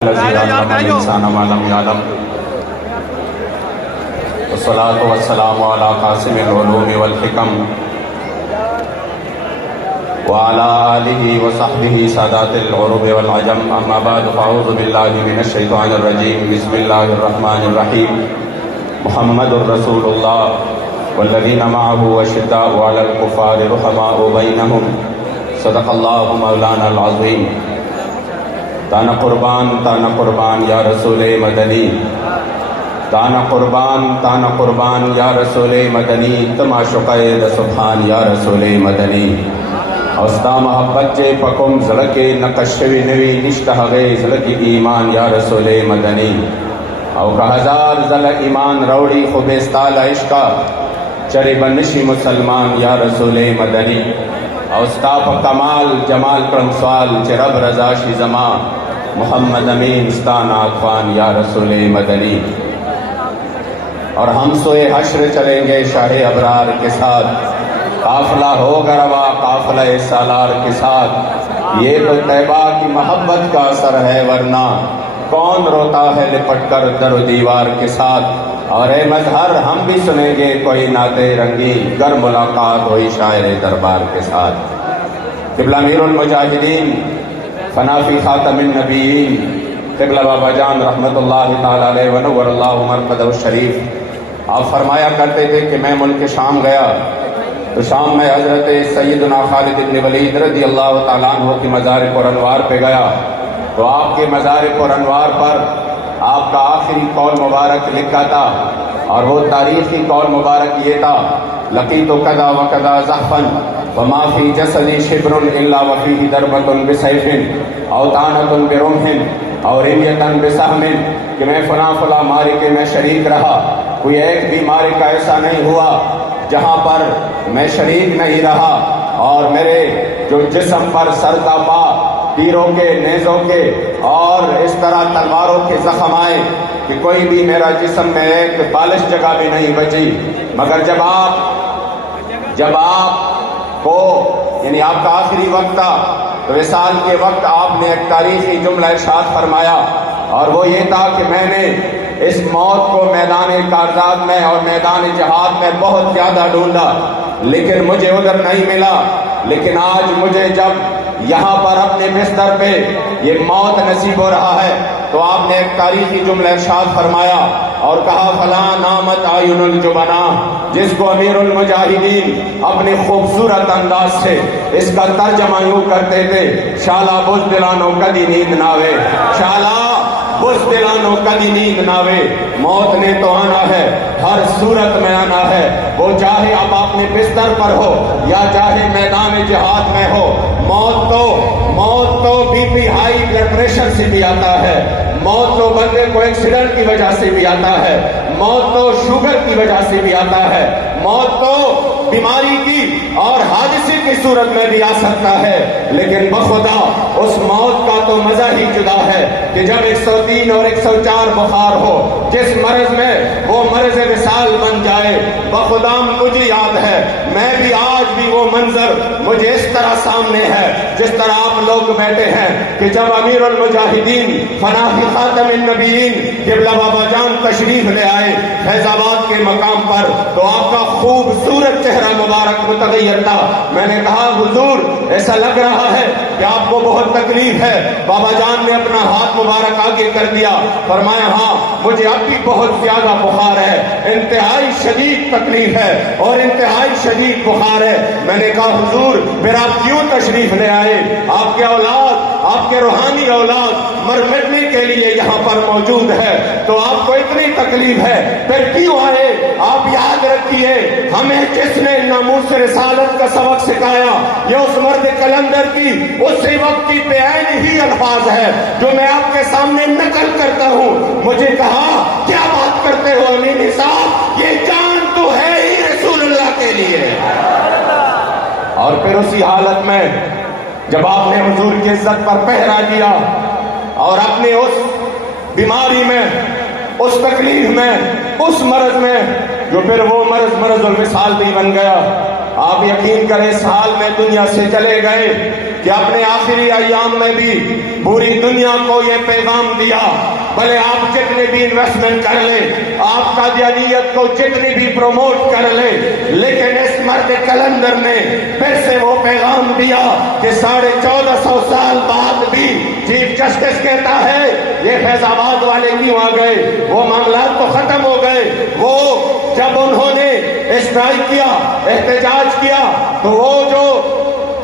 الذي علم الإنسان ما لم يعلم والصلاة والسلام على قاسم العلوم والحكم وعلى آله وصحبه سادات العرب والعجم أما بعد فأعوذ بالله من الشيطان الرجيم بسم الله الرحمن الرحيم محمد رسول الله والذين معه أشداء على الكفار رحماء بينهم صدق الله مولانا العظيم تانا قربان یا رسول مدنی تانا قربان یا رسول مدنی تماشقائے سبحان یا رسول مدنی اوستا محبت چے پکم زلکے نقشوی نوی نشتہغے زلکی ایمان یا رسول مدنی او کا ہزار زل ایمان روڑی خوبستال عشقہ چرے بنشی مسلمان یا رسول مدنی اوستا پا کمال جمال کرم سوال چے رب رضا شی زمان محمد امین استان آخوان یا رسول مدنی اور ہم سوئے حشر چلیں گے شاہ ابرار کے ساتھ قافلہ ہوگا روا قافلہ سالار کے ساتھ یہ تو طیبہ کی محبت کا اثر ہے ورنہ کون روتا ہے لپٹ کر در و دیوار کے ساتھ اور اے مظہر ہم بھی سنیں گے کوئی نعت رنگی گر ملاقات ہوئی شاعر دربار کے ساتھ قبلہ امیر المجاہدین فنافی خاتم النبیین قبلہ بابا جان رحمت اللہ تعالی علیہ ونور اللہ مرقدہ الشریف آپ فرمایا کرتے تھے کہ میں ملک شام گیا تو شام میں حضرت سیدنا خالد بن ولید رضی اللہ تعالیٰ عنہ کی مزار پر انوار پہ گیا تو آپ کے مزار پر انوار پر آپ کا آخری قول مبارک لکھا تھا اور وہ تاریخی قول مبارک یہ تھا لقیت کذا و کذا زحفا وما فی جسدی شبر الا وفیہ دربۃ بسیف او طعنۃ برمح اور رمیۃ بسہم کہ میں فلاں معرکے میں شریک رہا کوئی ایک بھی معرکہ ایسا نہیں ہوا جہاں پر میں شریک نہیں رہا اور میرے جو جسم پر سر کا پا تیروں کے نیزوں کے اور اس طرح تلواروں کے زخم آئے کہ کوئی بھی میرا جسم میں ایک بالش جگہ بھی نہیں بچی مگر جب آپ کو یعنی آپ کا آخری وقت تھا تو وصال کے وقت آپ نے ایک تاریخی جملہ ارشاد فرمایا اور وہ یہ تھا کہ میں نے اس موت کو میدان کارزات میں اور میدان جہاد میں بہت زیادہ ڈھونڈا لیکن مجھے ادھر نہیں ملا لیکن آج مجھے جب یہاں پر اپنے بستر پہ یہ موت نصیب ہو رہا ہے تو آپ نے ایک تاریخی جملہ ارشاد فرمایا اور کہا فلاں نامت آئین الجبنا جس کو امیر المجاہدین اپنے خوبصورت انداز سے اس کا ترجمہ یوں کرتے تھے شالا بزدلانو کدی نیند ناوے شالا بزدلانو کدی نیند ناوے موت نے تو آنا ہے ہر صورت میں آنا ہے وہ چاہے اب اپنے بستر پر ہو یا چاہے میدان جہاد میں ہو موت تو B P high blood pressure سے بھی آتا ہے موت تو بندے کو ایکسیڈنٹ کی وجہ سے بھی آتا ہے موت تو شوگر کی وجہ سے بھی آتا ہے موت تو بیماری کی اور حادثے کی صورت میں بھی آ سکتا ہے لیکن بخدا اس موت کا تو مزہ ہی جدا ہے کہ جب 103 اور 104 بخار ہو جس مرض میں وہ مرض وصال بن جائے بخدا مجھے یاد ہے میں بھی آج بھی وہ منظر مجھے اس طرح سامنے ہے جس طرح آپ لوگ بیٹھے ہیں کہ جب امیر المجاہدین فنافی خاتم النبیین قبلہ بابا جان تشریف لے آئے فیض آباد کے مقام پر تو آپ کا خوبصورت چہرہ مبارک متغیر تھا میں نے کہا حضور ایسا لگ رہا ہے کہ آپ کو بہت تکلیف ہے بابا جان نے اپنا ہاتھ مبارک آگے کر دیا فرمایا ہاں مجھے اب بھی بہت زیادہ بخار ہے انتہائی شدید تکلیف ہے اور انتہائی شدید بخار ہے میں نے کہا حضور پھر آپ کیوں تشریف لے آئے آپ کے اولاد آپ کے روحانی اولاد مٹنے کے لیے یہاں پر موجود ہے تو آپ کو اتنی تکلیف ہے پھر کیوں آئے آپ یاد رکھیے ہمیں جس نے ناموس رسالت کا سبق سکھایا یہ اس مرد کلندر کی اسی وقت کی بعین ہی الفاظ ہے جو میں آپ کے سامنے نقل کرتا ہوں مجھے کہا کیا بات کرتے ہو امین صاحب یہ جان تو ہے ہی رسول اللہ کے لیے اور پھر اسی حالت میں جب آپ نے حضور کی عزت پر پہرا دیا اور اپنی اس بیماری میں اس تکلیف میں اس مرض میں جو پھر وہ مرض الوصال بھی بن گیا آپ یقین کریں سال میں دنیا سے چلے گئے کہ اپنے آخری ایام میں بھی پوری دنیا کو یہ پیغام دیا، بھلے آپ جتنے بھی انویسٹمنٹ کر لیں، آپ قادیانیت کو جتنی بھی پروموٹ کر لیں، لیکن اس مرد کلندر نے پھر سے وہ پیغام دیا کہ 1450 سال بعد بھی چیف جسٹس کہتا ہے یہ فیض آباد والے کیوں آ گئے، وہ معاملات تو ختم ہو گئے، وہ جب انہوں نے اسٹرائک کیا، احتجاج کیا، تو وہ جو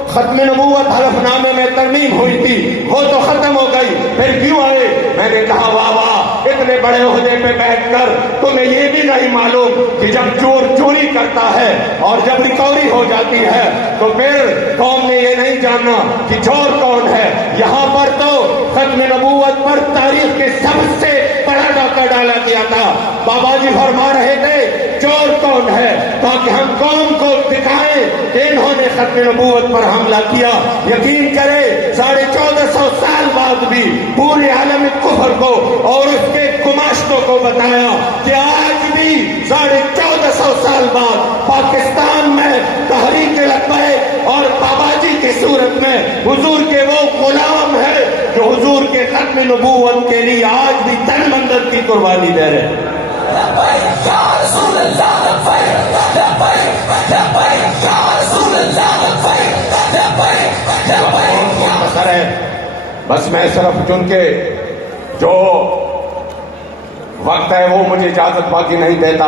ختم نبوت حلف نامے میں ترمیم ہوئی تھی وہ تو ختم ہو گئی، پھر کیوں آئے؟ میں نے کہا واہ واہ، اتنے بڑے عہدے پہ بیٹھ کر تمہیں یہ بھی نہیں معلوم کہ جب چور چوری کرتا ہے اور جب ریکوری ہو جاتی ہے تو پھر قوم نے یہ نہیں جاننا کہ چور کون ہے۔ یہاں پر تو ختم نبوت پر تاریخ کے سب سے بڑا ڈاکہ ڈالا گیا تھا۔ بابا جی فرما رہے تھے چور کون ہے، تاکہ ہم قوم کو دکھائیں کہ انہوں نے ختم نبوت پر حملہ کیا۔ یقین کرے 1450 سال بعد بھی پورے عالم کفر کو اور اس کے گماشتوں کو بتایا کہ آج بھی 1450 سال بعد پاکستان میں تحریک لبیک اور بابا جی کی صورت میں حضور کے وہ غلام ہیں جو حضور کے ختم نبوت کے لیے آج بھی تن مندر کی قربانی دے رہے ہیں۔ مختصر ہے، بس میں صرف چونکہ جو وقت ہے وہ مجھے اجازت باقی نہیں دیتا،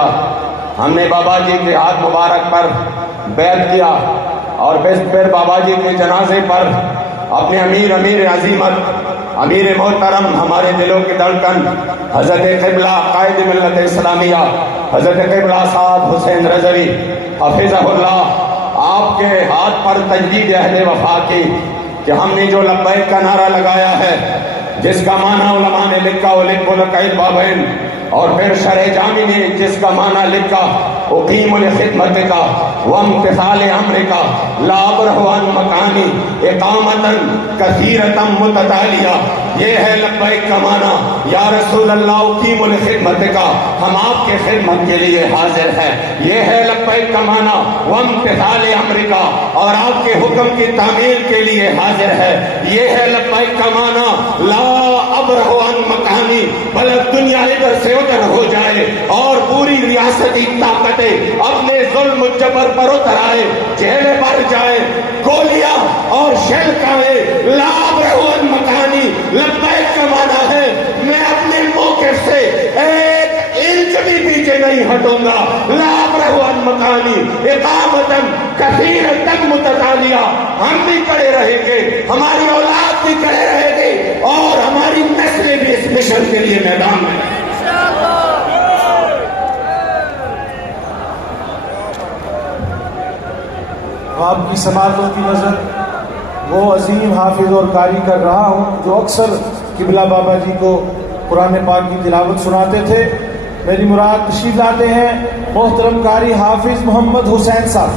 ہم نے بابا جی کے ہاتھ مبارک پر بیعت کیا اور پھر بابا جی کے جنازے پر اپنے امیر عظیمت، امیر محترم، ہمارے دلوں کی دھڑکن حضرت قبلہ قائد ملت اسلامیہ حضرت قبلہ صاحب حسین رضوی حفظہ اللہ، آپ کے ہاتھ پر تجدید عہد وفا کی کہ ہم نے جو لبیک کا نعرہ لگایا ہے، جس کا معنی علماء نے لکھا ولب لقید بابین، اور پھر شرح جامی نے جس کا معنی لکھا اقیم لخدمت کا وامتثال امر کا لا ابرح عن مکانی اقامتا کثیرتا متتالیہ۔ یہ ہے لبیک کا معنی، یا رسول اللہ اقیم لخدمت کا، ہم آپ کے خدمت کے لیے حاضر ہیں۔ یہ ہے لبیک کا معنی، وامتثال امر کا، اور آپ کے حکم کی تعمیل کے لیے حاضر ہے۔ یہ ہے لبیک کا معنی، لا ابرح عن مکانی، بلکہ دنیا ادھر سے ادھر ہو جائے اور پوری ریاستی طاقتیں اپنے ظلم جبر پر اتر آئے، جیلیں بھر جائیں، گولیاں اور شیل کھائیں، لا ابرح عن مکانی۔ لبیک کا معنی ہے میں اپنے موقف سے ایک انچ بھی پیچھے نہیں ہٹوں گا، لا ابرح عن مکانی اقامتا کثیرتا متتالیہ۔ ہم بھی کھڑے رہیں گے، ہماری اولاد بھی کھڑے رہے گی اور ہماری نسلیں بھی اس مشن کے لیے میدان میں۔ آپ کی سماعتوں کی نظر وہ عظیم حافظ اور قاری کر رہا ہوں جو اکثر قبلہ بابا جی کو قرآن پاک کی تلاوت سناتے تھے۔ میری مراد تشریف لاتے ہیں محترم قاری حافظ محمد حسین صاحب۔